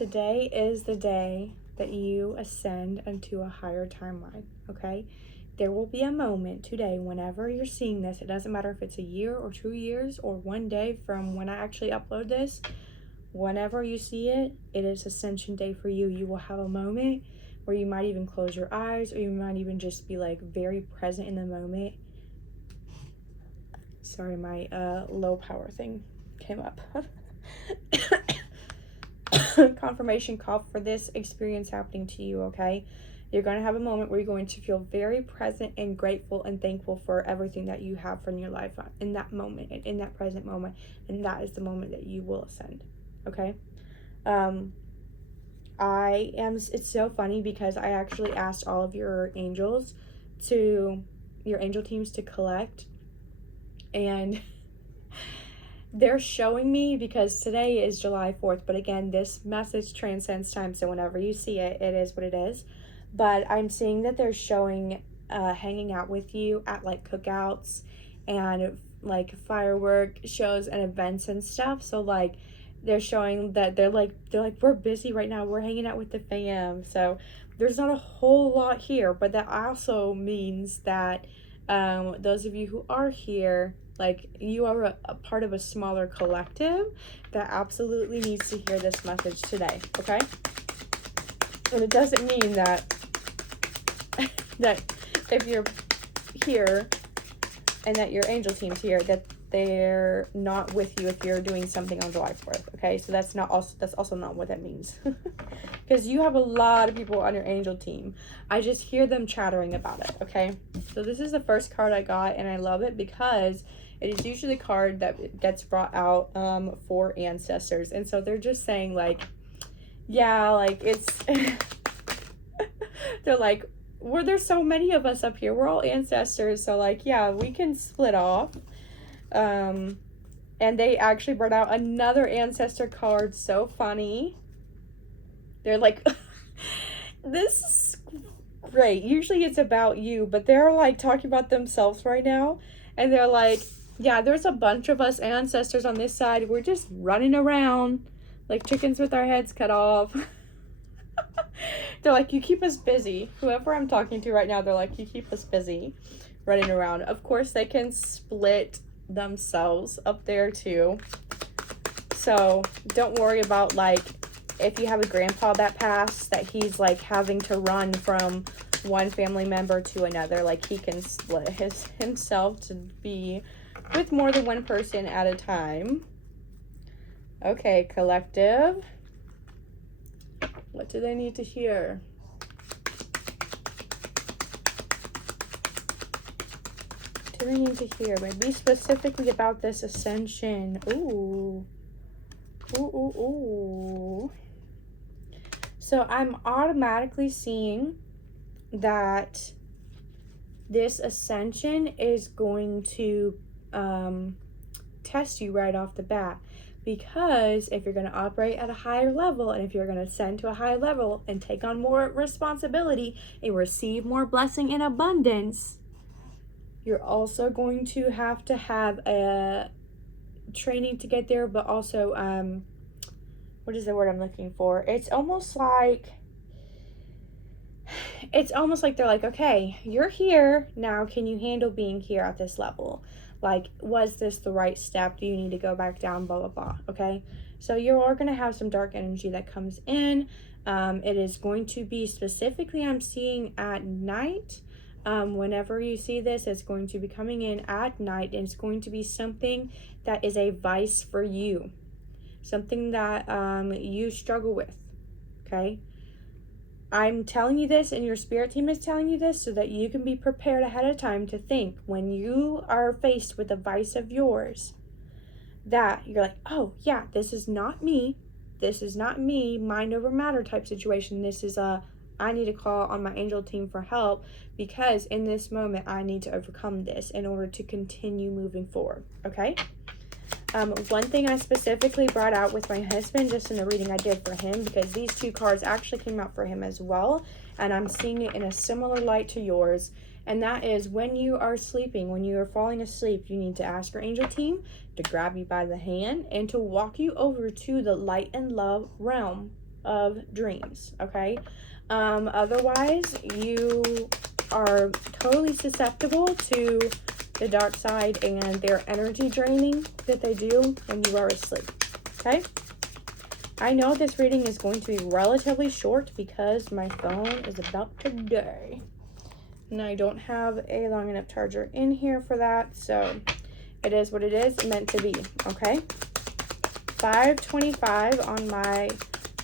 Today is the day that you ascend into a higher timeline, okay? There will be a moment today, whenever you're seeing this, it doesn't matter if it's a year or 2 years or one day from when I actually upload this, whenever you see it, it is Ascension Day for you. You will have a moment where you might even close your eyes, or you might even just be like very present in the moment. Sorry, my low power thing came up. Confirmation call for this experience happening to you, okay? You're going to have a moment where you're going to feel very present and grateful and thankful for everything that you have from your life in that moment and in that present moment, and that is the moment that you will ascend, okay? It's so funny because I actually asked all of your angel teams to collect, and they're showing me, because today is July 4th, but again, this message transcends time, so whenever you see it, it is what it is. But I'm seeing that they're showing hanging out with you at like cookouts and like firework shows and events and stuff. So like they're showing that they're like we're busy right now, we're hanging out with the fam. So there's not a whole lot here, but that also means that those of you who are here, like, you are a part of a smaller collective that absolutely needs to hear this message today, okay? And it doesn't mean that if you're here and that your angel team's here, that they're not with you if you're doing something on July 4th, okay? So that's also not what that means. Because you have a lot of people on your angel team. I just hear them chattering about it, okay? So this is the first card I got, and I love it because it is usually the card that gets brought out for ancestors. And so they're just saying, like, yeah, like, it's... they're like, there's so many of us up here. We're all ancestors. So, like, yeah, we can split off. And they actually brought out another ancestor card. So funny. They're like, this is great. Usually it's about you, but they're like talking about themselves right now. And they're like, yeah, there's a bunch of us ancestors on this side. We're just running around like chickens with our heads cut off. They're like, you keep us busy. Whoever I'm talking to right now, they're like, you keep us busy running around. Of course, they can split themselves up there too. So don't worry about, like, if you have a grandpa that passed, that he's like having to run from one family member to another. Like, he can split himself to be with more than one person at a time. Okay, collective. What do they need to hear? What do they need to hear? Maybe specifically about this ascension. Ooh. Ooh, ooh, ooh. So I'm automatically seeing that this ascension is going to test you right off the bat. Because if you're going to operate at a higher level, and if you're going to ascend to a higher level and take on more responsibility and receive more blessing in abundance, you're also going to have a training to get there, but also, what is the word I'm looking for? It's almost like they're like, okay, you're here now. Can you handle being here at this level? Like, was this the right step? Do you need to go back down? Blah, blah, blah. Okay. So you're going to have some dark energy that comes in. It is going to be specifically, I'm seeing at night. Whenever you see this, it's going to be coming in at night, and it's going to be something that is a vice for you. Something that you struggle with. Okay. I'm telling you this, and your spirit team is telling you this, so that you can be prepared ahead of time to think when you are faced with a vice of yours, that you're like, oh yeah, this is not me. This is not me, mind over matter type situation. This is I need to call on my angel team for help, because in this moment I need to overcome this in order to continue moving forward. Okay. One thing I specifically brought out with my husband, just in the reading I did for him, because these two cards actually came out for him as well, and I'm seeing it in a similar light to yours, and that is, when you are sleeping, when you are falling asleep, you need to ask your angel team to grab you by the hand and to walk you over to the light and love realm. of dreams, okay? Otherwise, you are totally susceptible to the dark side and their energy draining that they do when you are asleep, okay? I know this reading is going to be relatively short because my phone is about to die. And I don't have a long enough charger in here for that, so it is what it is, meant to be, okay? 5:25 on my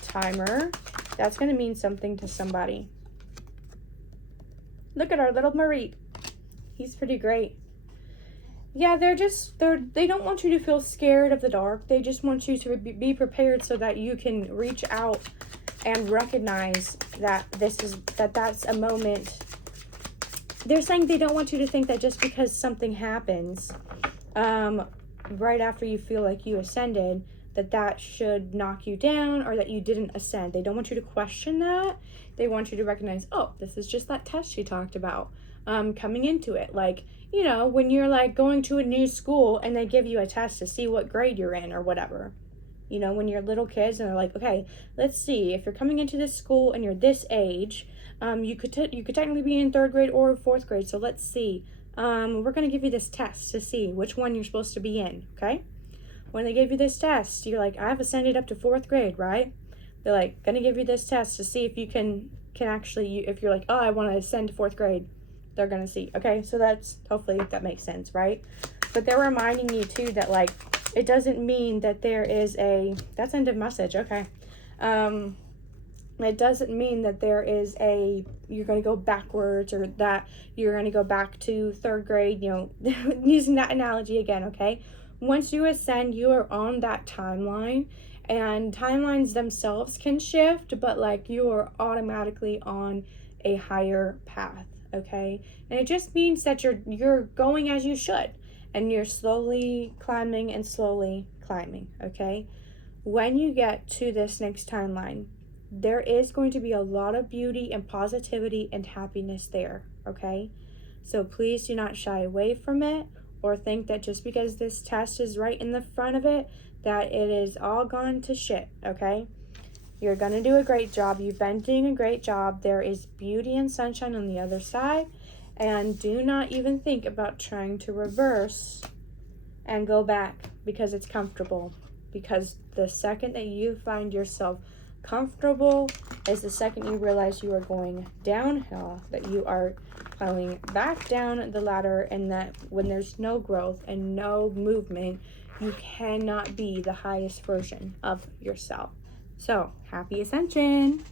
timer. That's going to mean something to somebody. Look at our little Marie. He's pretty great. Yeah, they don't want you to feel scared of the dark. They just want you to be prepared so that you can reach out and recognize that that's a moment. They're saying they don't want you to think that just because something happens right after you feel like you ascended, that should knock you down or that you didn't ascend. They don't want you to question that. They want you to recognize, oh, this is just that test she talked about coming into it. Like, you know, when you're like going to a new school and they give you a test to see what grade you're in or whatever. You know, when you're little kids and they're like, okay, let's see, if you're coming into this school and you're this age, you could technically be in 3rd grade or 4th grade. So let's see. We're going to give you this test to see which one you're supposed to be in, okay? When they give you this test, you're like, I've ascended up to 4th grade, right? They're like, going to give you this test to see if you can actually, if you're like, oh, I want to ascend to 4th grade. They're going to see, okay? So that's, hopefully that makes sense, right? But they're reminding you too that like, it doesn't mean that there is that's end of message, okay. It doesn't mean that there is you're going to go backwards or that you're going to go back to 3rd grade, you know, using that analogy again, okay. Once you ascend, you are on that timeline, and timelines themselves can shift, but like you are automatically on a higher path, okay. And it just means that you're going as you should, and you're slowly climbing and slowly climbing, okay? When you get to this next timeline, there is going to be a lot of beauty and positivity and happiness there, okay? So please do not shy away from it or think that just because this test is right in the front of it, that it is all gone to shit, okay? You're going to do a great job. You've been doing a great job. There is beauty and sunshine on the other side. And do not even think about trying to reverse and go back because it's comfortable. Because the second that you find yourself comfortable is the second you realize you are going downhill, that you are climbing back down the ladder, and that when there's no growth and no movement, you cannot be the highest version of yourself. So, happy ascension!